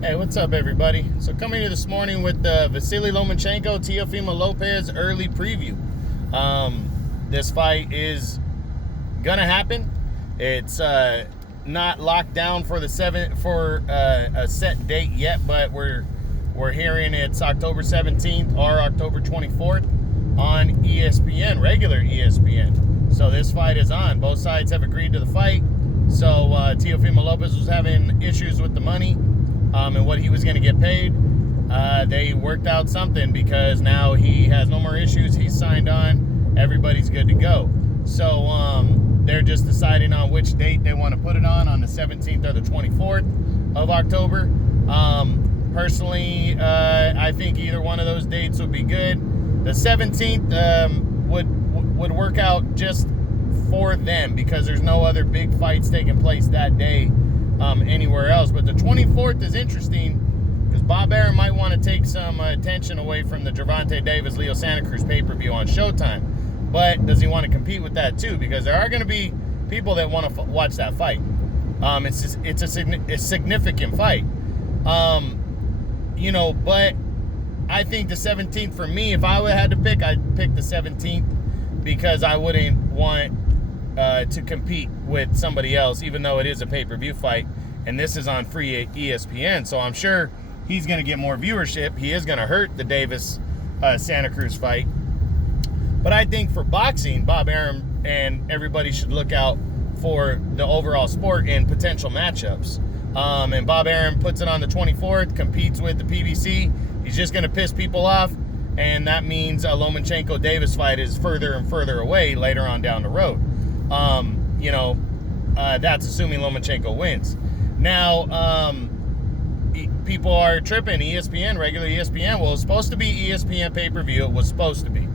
Hey, what's up, everybody? So coming here this morning with the Vasily Lomachenko, Teofimo Lopez early preview. This fight is gonna happen. It's not locked down for a set date yet, but we're hearing it's October 17th or October 24th on ESPN, regular ESPN. So this fight is on. Both sides have agreed to the fight. So Teofimo Lopez was having issues with the money. And what he was going to get paid. They worked out something because now he has no more issues. He's signed on. Everybody's good to go. So they're just deciding on which date they want to put it on the 17th or the 24th of October. Personally, I think either one of those dates would be good. The 17th would work out just for them because there's no other big fights taking place that day anywhere else. But the 24th is interesting because Bob Arum might want to take some attention away from the Gervonta Davis-Leo Santa Cruz pay-per-view on Showtime. But does he want to compete with that too? Because there are going to be people that want to watch that fight. It's a significant fight. But I think the 17th for me, if I had to pick, I'd pick the 17th because I wouldn't want to compete with somebody else, even though it is a pay-per-view fight, and this is on free ESPN, so I'm sure he's going to get more viewership. He is going to hurt the Davis Santa Cruz fight. But I think for boxing, Bob Arum and everybody should look out for the overall sport and potential matchups. And Bob Arum puts it on the 24th, competes with the PBC. He's just going to piss people off, and that means a Lomachenko-Davis fight is further and further away later on down the road. That's assuming Lomachenko wins. Now, people are tripping. ESPN, regular ESPN. Well, it's supposed to be ESPN pay-per-view. It was supposed to be.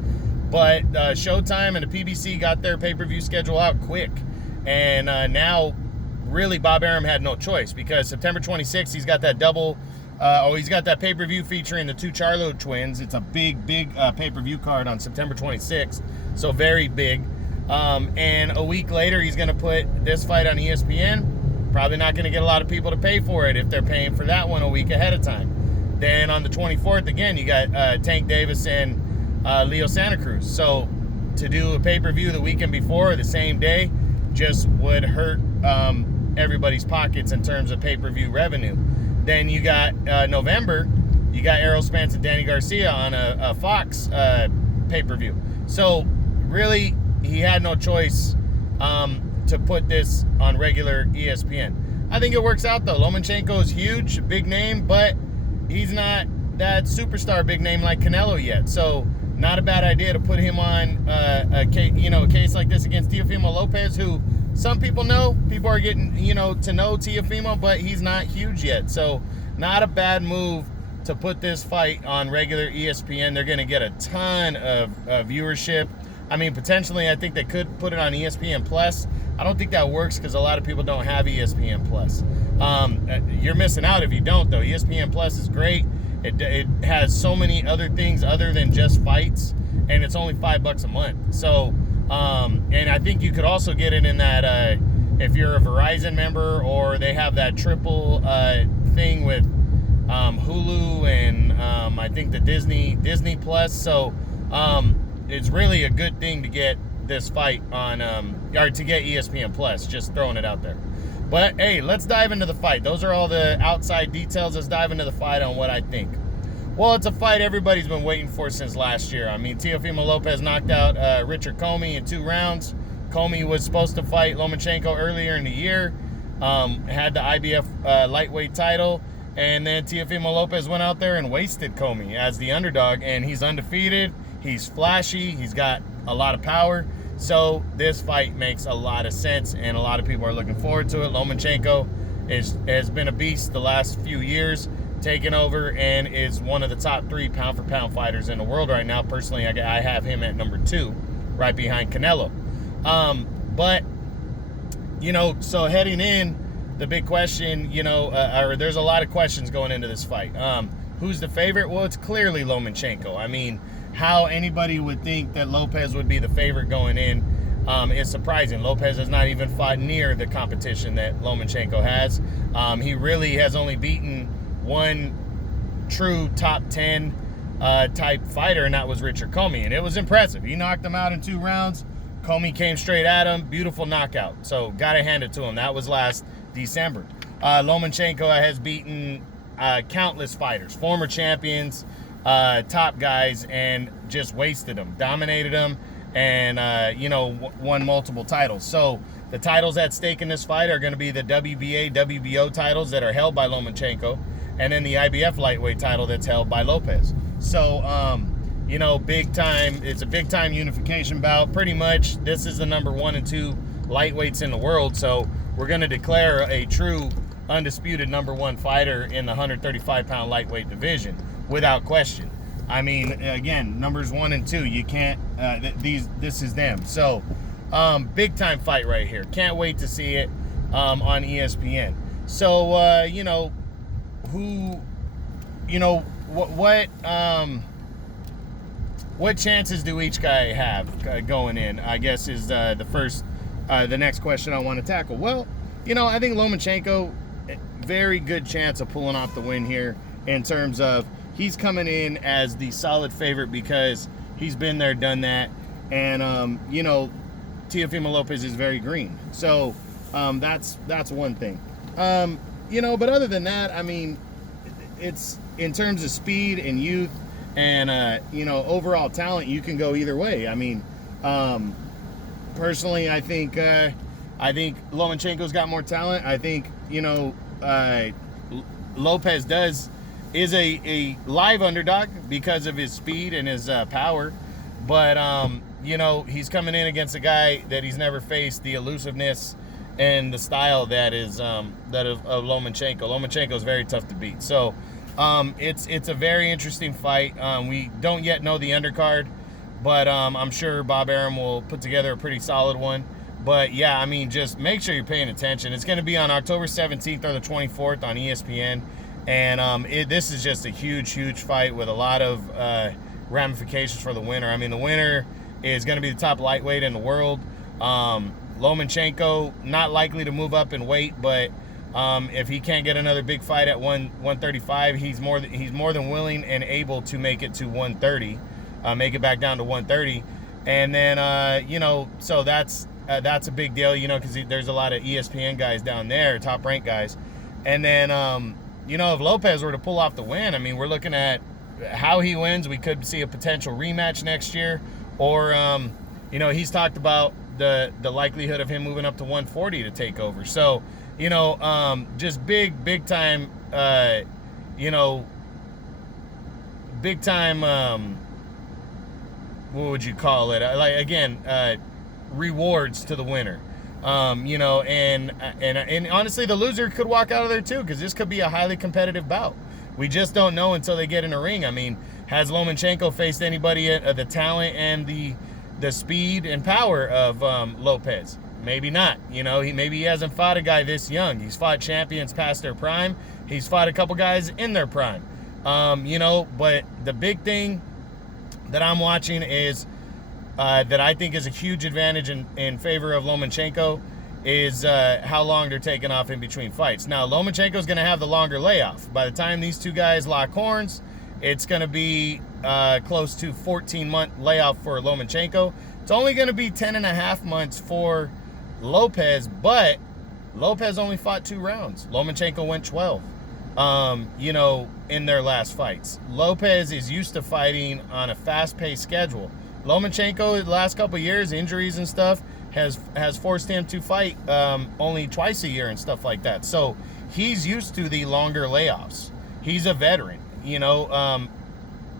But Showtime and the PBC got their pay-per-view schedule out quick. And now, really, Bob Arum had no choice because September 26th, he's got that he's got that pay-per-view featuring the two Charlo twins. It's a big pay-per-view card on September 26th. So very big. And a week later, he's going to put this fight on ESPN. Probably not going to get a lot of people to pay for it if they're paying for that one a week ahead of time. Then on the 24th, again, you got Tank Davis and Leo Santa Cruz. So to do a pay-per-view the weekend before or the same day just would hurt everybody's pockets in terms of pay-per-view revenue. Then you got November, you got Errol Spence and Danny Garcia on a Fox pay-per-view. So really, he had no choice to put this on regular ESPN. I think it works out, though. Lomachenko is huge, big name, but he's not that superstar big name like Canelo yet. So not a bad idea to put him on a case like this against Teofimo Lopez, who some people know. People are getting, to know Teofimo, but he's not huge yet. So not a bad move to put this fight on regular ESPN. They're going to get a ton of viewership. I mean, potentially, I think they could put it on ESPN Plus. I don't think that works because a lot of people don't have ESPN Plus. You're missing out if you don't, though. ESPN Plus is great. It has so many other things other than just fights, and it's only $5 a month. So, and I think you could also get it in that if you're a Verizon member, or they have that triple thing with Hulu and I think the Disney Plus. So, it's really a good thing to get this fight on, or to get ESPN Plus, just throwing it out there. But, hey, let's dive into the fight. Those are all the outside details. Let's dive into the fight on what I think. Well, it's a fight everybody's been waiting for since last year. I mean, Teofimo Lopez knocked out Richard Comey in 2 rounds. Comey was supposed to fight Lomachenko earlier in the year, had the IBF lightweight title, and then Teofimo Lopez went out there and wasted Comey as the underdog, and he's undefeated. He's flashy. He's got a lot of power. So this fight makes a lot of sense, and a lot of people are looking forward to it. Lomachenko has been a beast the last few years, taken over, and is one of the top 3 pound-for-pound fighters in the world right now. Personally, I have him at number 2, right behind Canelo. So heading in, the big question, there's a lot of questions going into this fight. Who's the favorite? Well, it's clearly Lomachenko. I mean, how anybody would think that Lopez would be the favorite going in is surprising. Lopez has not even fought near the competition that Lomachenko has. He really has only beaten one true top 10 type fighter, and that was Richard Comey. And it was impressive. He knocked him out in 2 rounds. Comey came straight at him. Beautiful knockout. So got to hand it to him. That was last December. Lomachenko has beaten countless fighters, former champions, top guys, and just wasted them, dominated them, and won multiple titles. So the titles at stake in this fight are going to be the WBA, WBO titles that are held by Lomachenko, and then the IBF lightweight title that's held by Lopez. So big time. It's a big time unification bout. Pretty much, this is the number 1 and 2 lightweights in the world. So we're going to declare a true undisputed number 1 fighter in the 135-pound lightweight division, without question. I mean, again, numbers 1 and 2, you can't. This is them. So, big time fight right here. Can't wait to see it on ESPN. So, what chances do each guy have going in, I guess, is the next question I want to tackle. Well, I think Lomachenko, very good chance of pulling off the win here, in terms of he's coming in as the solid favorite because he's been there, done that, and Teofimo Lopez is very green. So that's one thing. But other than that, I mean, it's in terms of speed and youth and overall talent, you can go either way. I mean, personally, I think Lomachenko's got more talent. I think Lopez is a live underdog because of his speed and his power, but he's coming in against a guy that he's never faced, the elusiveness and the style that is of Lomachenko. Lomachenko is very tough to beat. So it's a very interesting fight. We don't yet know the undercard, but I'm sure Bob Arum will put together a pretty solid one. But yeah, I mean, just make sure you're paying attention. It's going to be on October 17th or the 24th on ESPN. And this is just a huge fight with a lot of ramifications for the winner. I mean, the winner is going to be the top lightweight in the world. Lomachenko, not likely to move up in weight, but if he can't get another big fight at 135, he's more than willing and able to make it to 130, make it back down to 130. And then, so that's a big deal, because there's a lot of ESPN guys down there, top-ranked guys. And then, if Lopez were to pull off the win, I mean, we're looking at how he wins. We could see a potential rematch next year. Or, he's talked about the likelihood of him moving up to 140 to take over. So, just big time, big time, what would you call it? Like, again, rewards to the winner. And honestly, the loser could walk out of there too, because this could be a highly competitive bout. We just don't know until they get in the ring. I mean, has Lomachenko faced anybody at the talent and the speed and power of Lopez? Maybe not. Maybe he hasn't fought a guy this young. He's fought champions past their prime. He's fought a couple guys in their prime. But the big thing that I'm watching is that I think is a huge advantage in favor of Lomachenko is how long they're taking off in between fights. Now, Lomachenko's going to have the longer layoff. By the time these two guys lock horns, it's going to be close to 14-month layoff for Lomachenko. It's only going to be 10.5 months for Lopez, but Lopez only fought 2 rounds. Lomachenko went 12, in their last fights. Lopez is used to fighting on a fast-paced schedule. Lomachenko, the last couple of years, injuries and stuff, has forced him to fight only twice a year and stuff like that. So he's used to the longer layoffs. He's a veteran.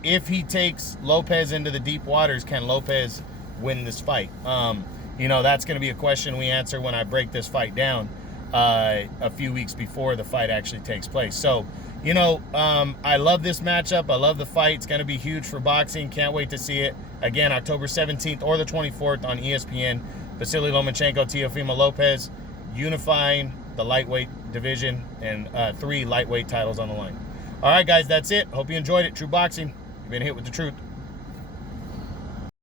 If he takes Lopez into the deep waters, can Lopez win this fight? That's going to be a question we answer when I break this fight down a few weeks before the fight actually takes place. So, I love this matchup. I love the fight. It's going to be huge for boxing. Can't wait to see it. Again, October 17th or the 24th on ESPN. Vasily Lomachenko, Teofimo Lopez, unifying the lightweight division, and 3 lightweight titles on the line. All right, guys, that's it. Hope you enjoyed it. True Boxing. You've been hit with the truth.